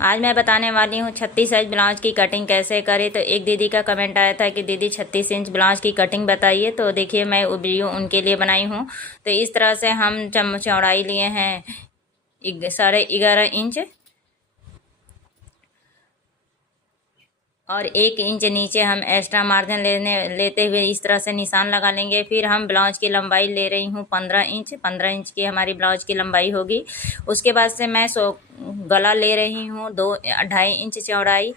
आज मैं बताने वाली हूँ 36 साइज ब्लाउज की कटिंग कैसे करें। तो एक दीदी का कमेंट आया था कि दीदी 36 इंच ब्लाउज की कटिंग बताइए। तो देखिए मैं वीडियो उनके लिए बनाई हूँ। तो इस तरह से हम चौड़ाई लिए हैं 11.5 इंच और 1 इंच नीचे हम एक्स्ट्रा मार्जिन लेते हुए इस तरह से निशान लगा लेंगे। फिर हम ब्लाउज की लंबाई ले रही हूँ 15 इंच की हमारी ब्लाउज की लंबाई होगी। उसके बाद से मैं गला ले रही हूँ 2.5 इंच चौड़ाई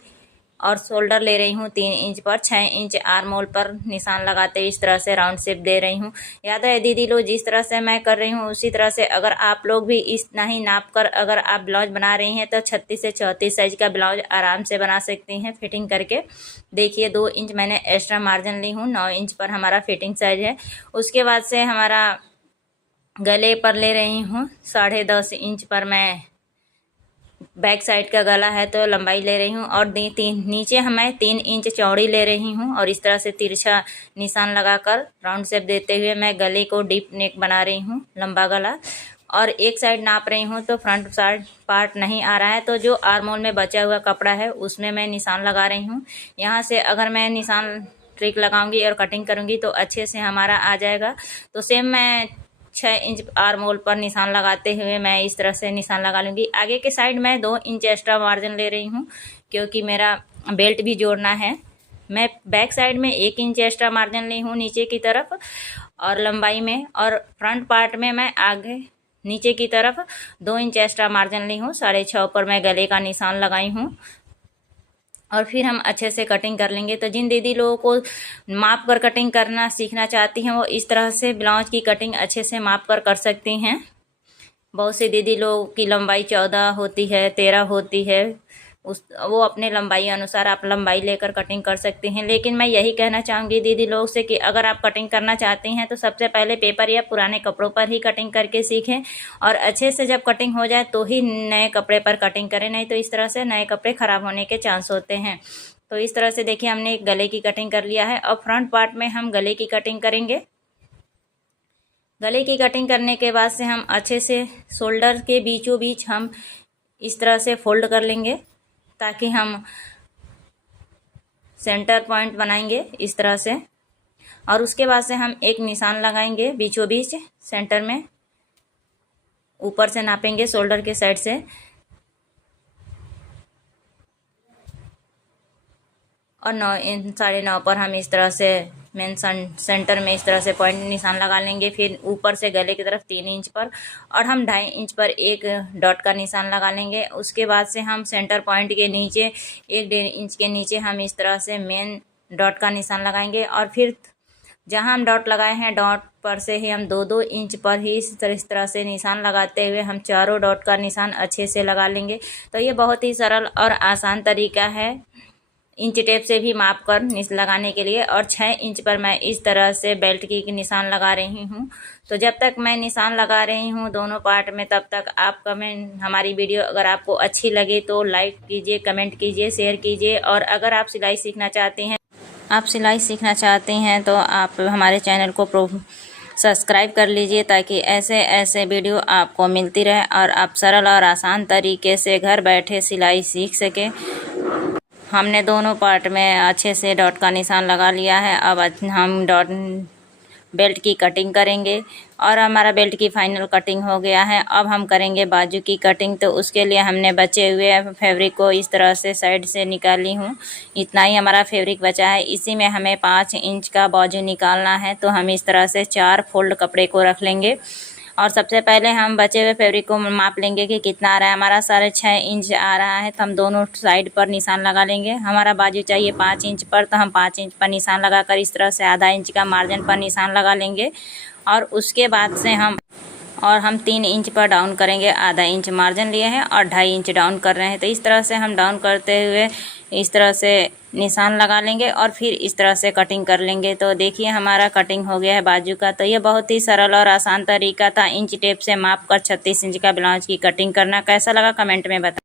और शोल्डर ले रही हूँ 3 इंच पर। 6 इंच आर्म होल पर निशान लगाते हुए इस तरह से राउंड शेप दे रही हूँ। याद है दीदी लोग, जिस तरह से मैं कर रही हूँ उसी तरह से अगर आप लोग भी इतना ही नाप कर अगर आप ब्लाउज बना रही हैं तो 36 से 34 साइज का ब्लाउज आराम से बना सकती हैं फिटिंग करके। देखिए 2 इंच मैंने एक्स्ट्रा मार्जिन ली हूँ, 9 इंच पर हमारा फिटिंग साइज है। उसके बाद से हमारा गले पर ले रही हूँ 10.5 इंच पर मैं बैक साइड का गला है तो लंबाई ले रही हूँ और नीचे मैं 3 इंच चौड़ी ले रही हूँ और इस तरह से तिरछा निशान लगाकर राउंड शेप देते हुए मैं गले को डीप नेक बना रही हूँ, लंबा गला। और एक साइड नाप रही हूँ तो फ्रंट साइड पार्ट नहीं आ रहा है तो जो आर्म होल में बचा हुआ कपड़ा है उसमें मैं निशान लगा रही हूँ। यहाँ से अगर मैं निशान ट्रिक लगाऊंगी और कटिंग करूँगी तो अच्छे से हमारा आ जाएगा। तो सेम मैं 6 इंच आर्म होल पर निशान लगाते हुए मैं इस तरह से निशान लगा लूँगी। आगे के साइड मैं 2 इंच एक्स्ट्रा मार्जिन ले रही हूँ क्योंकि मेरा बेल्ट भी जोड़ना है। मैं बैक साइड में 1 इंच एक्स्ट्रा मार्जिन ली हूँ नीचे की तरफ और लंबाई में, और फ्रंट पार्ट में मैं आगे नीचे की तरफ 2 इंच एक्स्ट्रा मार्जिन ली हूँ। 6.5 पर मैं गले का निशान लगाई हूँ और फिर हम अच्छे से कटिंग कर लेंगे। तो जिन दीदी लोगों को माप कर कटिंग करना सीखना चाहती हैं वो इस तरह से ब्लाउज की कटिंग अच्छे से माप कर सकती हैं। बहुत से दीदी लोगों की लंबाई 14 होती है, 13 होती है, वो अपने लंबाई अनुसार आप लंबाई लेकर कटिंग कर सकते हैं। लेकिन मैं यही कहना चाहूँगी दीदी लोग से कि अगर आप कटिंग करना चाहती हैं तो सबसे पहले पेपर या पुराने कपड़ों पर ही कटिंग करके सीखें और अच्छे से जब कटिंग हो जाए तो ही नए कपड़े पर कटिंग करें, नहीं तो इस तरह से नए कपड़े ख़राब होने के चांस होते हैं। तो इस तरह से देखिए हमने एक गले की कटिंग कर लिया है। और फ्रंट पार्ट में हम गले की कटिंग करेंगे। गले की कटिंग करने के बाद से हम अच्छे से शोल्डर के बीचों बीच हम इस तरह से फोल्ड कर लेंगे ताकि हम सेंटर पॉइंट बनाएंगे इस तरह से। और उसके बाद से हम एक निशान लगाएंगे बीचों बीच सेंटर में, ऊपर से नापेंगे शोल्डर के साइड से और 9.5 पर हम इस तरह से मेन सेंटर में इस तरह से पॉइंट निशान लगा लेंगे। फिर ऊपर से गले की तरफ 3 इंच पर और हम 2.5 इंच पर एक डॉट का निशान लगा लेंगे। उसके बाद से हम सेंटर पॉइंट के नीचे 1.5 इंच के नीचे हम इस तरह से मेन डॉट का निशान लगाएंगे और फिर जहां हम डॉट लगाए हैं डॉट पर से ही हम 2-2 इंच पर ही इस तरह से निशान लगाते हुए हम चारों डॉट का निशान अच्छे से लगा लेंगे। तो ये बहुत ही सरल और आसान तरीका है इंच टेप से भी माप कर लगाने के लिए। और 6 इंच पर मैं इस तरह से बेल्ट की निशान लगा रही हूँ। तो जब तक मैं निशान लगा रही हूँ दोनों पार्ट में तब तक आप हमारी वीडियो अगर आपको अच्छी लगे तो लाइक कीजिए, कमेंट कीजिए, शेयर कीजिए। और अगर आप सिलाई सीखना चाहते हैं तो आप हमारे चैनल को सब्सक्राइब कर लीजिए ताकि ऐसे ऐसे वीडियो आपको मिलती रहे और आप सरल और आसान तरीके से घर बैठे सिलाई सीख सकें। हमने दोनों पार्ट में अच्छे से डॉट का निशान लगा लिया है। अब हम बेल्ट की कटिंग करेंगे और हमारा बेल्ट की फाइनल कटिंग हो गया है। अब हम करेंगे बाजू की कटिंग। तो उसके लिए हमने बचे हुए फैब्रिक को इस तरह से साइड से निकाली हूँ। इतना ही हमारा फैब्रिक बचा है, इसी में हमें 5 इंच का बाजू निकालना है। तो हम इस तरह से 4 फोल्ड कपड़े को रख लेंगे और सबसे पहले हम बचे हुए फैब्रिक को माप लेंगे कि कितना आ रहा है। हमारा 6.5 इंच आ रहा है तो हम दोनों साइड पर निशान लगा लेंगे। हमारा बाजू चाहिए 5 इंच पर तो हम 5 इंच पर निशान लगाकर इस तरह से आधा इंच का मार्जिन पर निशान लगा लेंगे। और उसके बाद से हम 3 इंच पर डाउन करेंगे। आधा इंच मार्जिन लिए हैं और 2.5 इंच डाउन कर रहे हैं। तो इस तरह से हम डाउन करते हुए इस तरह से निशान लगा लेंगे और फिर इस तरह से कटिंग कर लेंगे। तो देखिए हमारा कटिंग हो गया है बाजू का। तो ये बहुत ही सरल और आसान तरीका था इंच टेप से माप कर 36 इंच का ब्लाउज की कटिंग करना। कैसा लगा कमेंट में बताएं।